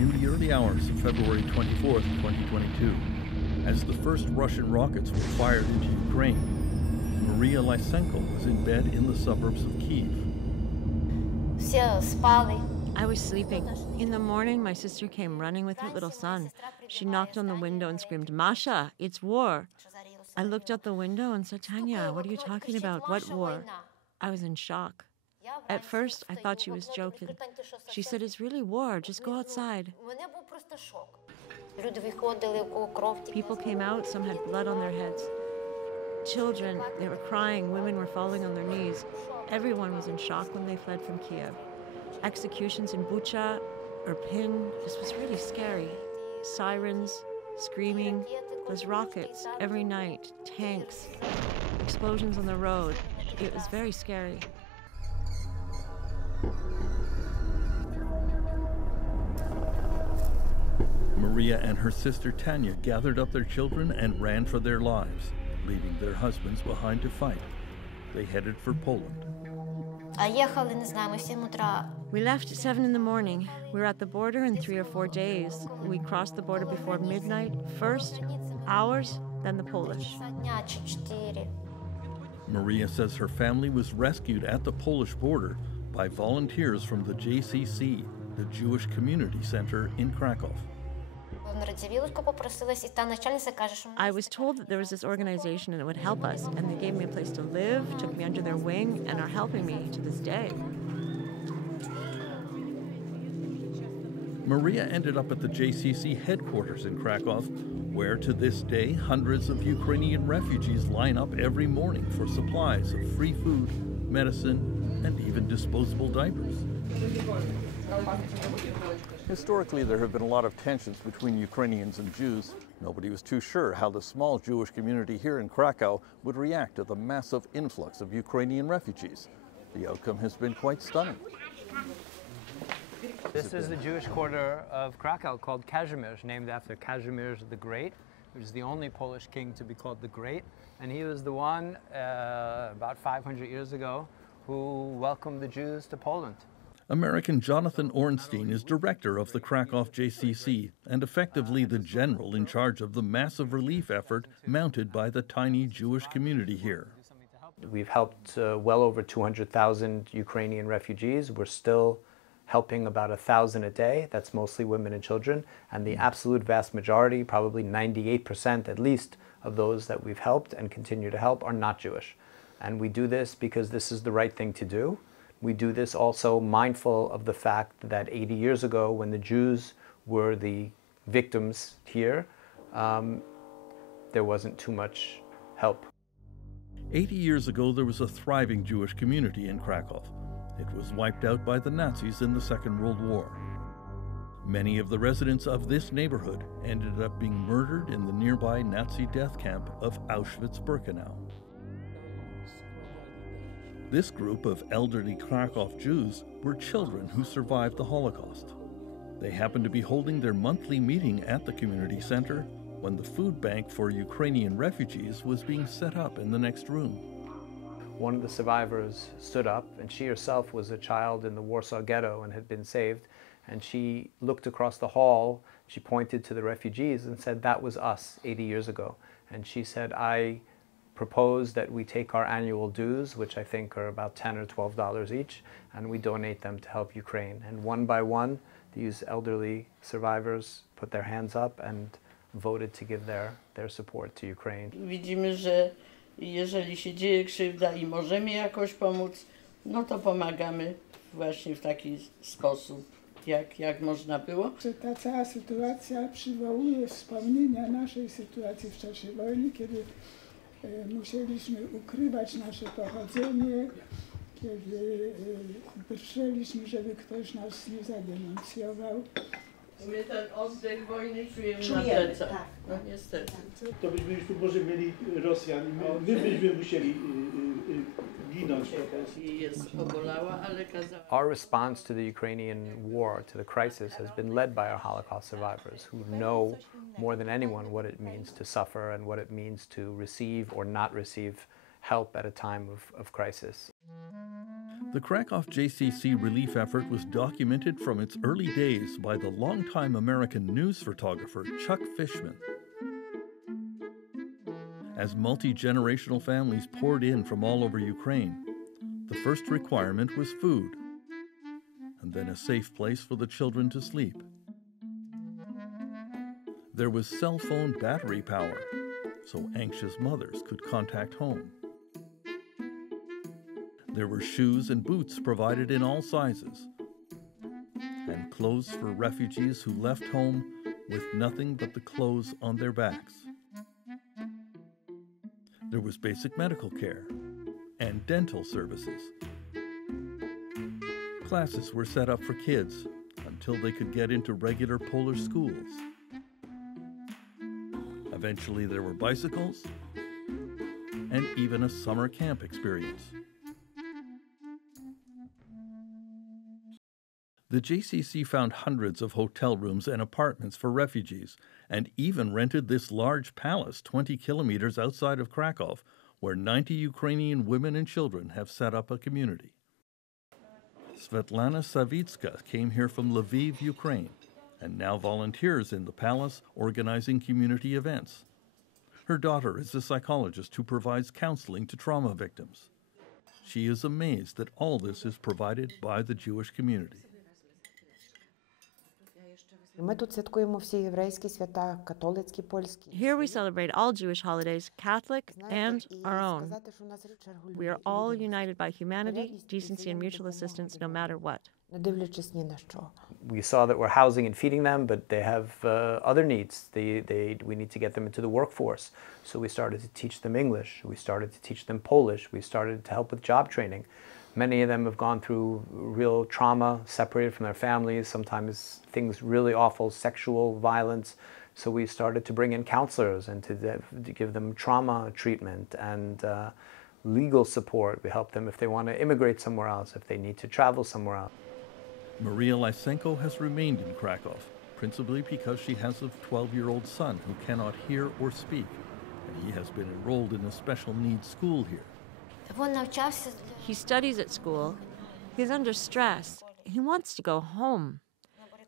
in the early hours of February 24th, 2022, as the first Russian rockets were fired into Ukraine. Maria Lysenko was in bed in the suburbs of Kyiv. I was sleeping. In the morning, my sister came running with her little son. She knocked on the window and screamed, "Masha, it's war." I looked out the window and said, "Tanya, what are you talking about? What war?" I was in shock. At first, I thought she was joking. She said, "It's really war. Just go outside." People came out. Some had blood on their heads. Children, they were crying. Women were falling on their knees. Everyone was in shock when they fled from Kiev. Executions in Bucha, Irpin, this was really scary. Sirens, screaming, those rockets every night, tanks, explosions on the road. It was very scary. Maria and her sister Tanya gathered up their children and ran for their lives, leaving their husbands behind to fight. They headed for Poland. We left at 7 in the morning. We were at the border in 3 or 4 days. We crossed the border before midnight. First, ours, then the Polish. Maria says her family was rescued at the Polish border by volunteers from the JCC, the Jewish Community Center in Krakow. I was told that there was this organization and it would help us, and they gave me a place to live, took me under their wing, and are helping me to this day. Maria ended up at the JCC headquarters in Krakow, where to this day hundreds of Ukrainian refugees line up every morning for supplies of free food, medicine, and even disposable diapers. Historically, there have been a lot of tensions between Ukrainians and Jews. Nobody was too sure how the small Jewish community here in Krakow would react to the massive influx of Ukrainian refugees. The outcome has been quite stunning. This is the Jewish quarter of Krakow called Kazimierz, named after Kazimierz the Great, which is the only Polish king to be called the Great. And he was the one, about 500 years ago, who welcomed the Jews to Poland. American Jonathan Ornstein is director of the Krakow JCC and effectively the general in charge of the massive relief effort mounted by the tiny Jewish community here. We've helped well over 200,000 Ukrainian refugees. We're still helping about 1,000 a day. That's mostly women and children. And the absolute vast majority, probably 98% at least, of those that we've helped and continue to help are not Jewish. And we do this because this is the right thing to do. We do this also mindful of the fact that 80 years ago, when the Jews were the victims here, there wasn't too much help. 80 years ago, there was a thriving Jewish community in Krakow. It was wiped out by the Nazis in the Second World War. Many of the residents of this neighborhood ended up being murdered in the nearby Nazi death camp of Auschwitz-Birkenau. This group of elderly Krakow Jews were children who survived the Holocaust. They happened to be holding their monthly meeting at the community center when the food bank for Ukrainian refugees was being set up in the next room. One of the survivors stood up, and she herself was a child in the Warsaw Ghetto and had been saved, and she looked across the hall, she pointed to the refugees and said, "That was us 80 years ago." And she said, "I propose that we take our annual dues, which I think are about $10 or $12 each, and we donate them to help Ukraine." And one by one, these elderly survivors put their hands up and voted to give their support to Ukraine. Widzimy, że jeżeli się dzieje krzywda i możemy jakoś pomóc, no to pomagamy właśnie w taki sposób, jak można było. Ta cała sytuacja przywołuje wspomnienia naszej sytuacji w czasie wojny, kiedy musieliśmy ukrywać nasze pochodzenie, kiedy drżyliśmy, żeby ktoś nas nie zadenuncjował. My ten oddech wojny czujemy na plecach. Tak. No niestety. To byśmy już tu może mieli Rosjan, my byśmy musieli ginąć. I jest pobolała, ale kazała. Our response to the Ukrainian war, to the crisis, has been led by our Holocaust survivors who know more than anyone what it means to suffer and what it means to receive or not receive help at a time of crisis. The Krakow JCC relief effort was documented from its early days by the longtime American news photographer Chuck Fishman. As multi-generational families poured in from all over Ukraine, the first requirement was food, and then a safe place for the children to sleep. There was cell phone battery power, so anxious mothers could contact home. There were shoes and boots provided in all sizes, and clothes for refugees who left home with nothing but the clothes on their backs. There was basic medical care and dental services. Classes were set up for kids until they could get into regular Polish schools. Eventually there were bicycles and even a summer camp experience. The JCC found hundreds of hotel rooms and apartments for refugees, and even rented this large palace 20 kilometers outside of Krakow, where 90 Ukrainian women and children have set up a community. Svetlana Savitska came here from Lviv, Ukraine, and now volunteers in the palace organizing community events. Her daughter is a psychologist who provides counseling to trauma victims. She is amazed that all this is provided by the Jewish community. Ми тут святкуємо всі єврейські свята, католицькі, польські. Here we celebrate all Jewish holidays, Catholic and our own. We are all united by humanity, decency, and mutual assistance, no matter what. Не дивлячись ні на що. We saw that we're housing and feeding them, but they have other needs. We need to get them into the workforce. So we started to teach them English. We started to teach them Polish. We started to help with job training. Many of them have gone through real trauma, separated from their families, sometimes things really awful, sexual violence. So we started to bring in counselors and to give them trauma treatment and legal support. We help them if they want to immigrate somewhere else, if they need to travel somewhere else. Maria Lysenko has remained in Krakow, principally because she has a 12-year-old son who cannot hear or speak, and he has been enrolled in a special needs school here. He studies at school. He's under stress. He wants to go home.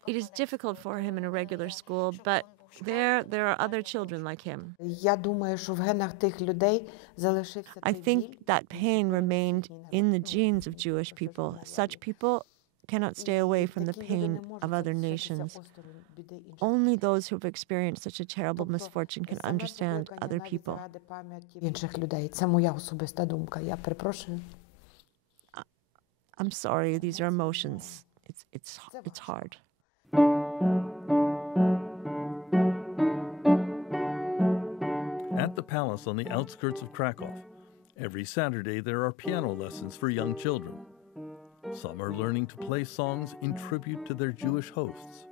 It is difficult for him in a regular school, but there are other children like him. Я думаю, що в генах тих людей залишився I think that pain remained in the genes of Jewish people. Such people cannot stay away from the pain of other nations. Only those who have experienced such a terrible misfortune can understand other people. інших людей. Це моя особиста думка. Я перепрошую. I'm sorry, these are emotions. It's hard. At the palace on the outskirts of Krakow, every Saturday there are piano lessons for young children. Some are learning to play songs in tribute to their Jewish hosts.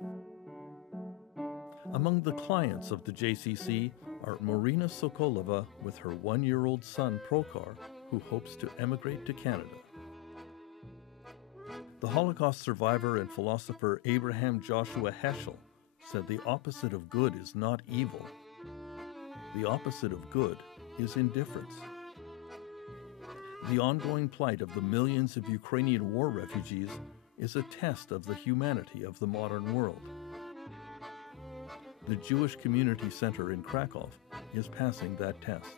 Among the clients of the JCC are Marina Sokolova with her 1-year-old son Prokhor, who hopes to emigrate to Canada. The Holocaust survivor and philosopher Abraham Joshua Heschel said the opposite of good is not evil. The opposite of good is indifference. The ongoing plight of the millions of Ukrainian war refugees is a test of the humanity of the modern world. The Jewish Community Center in Krakow is passing that test.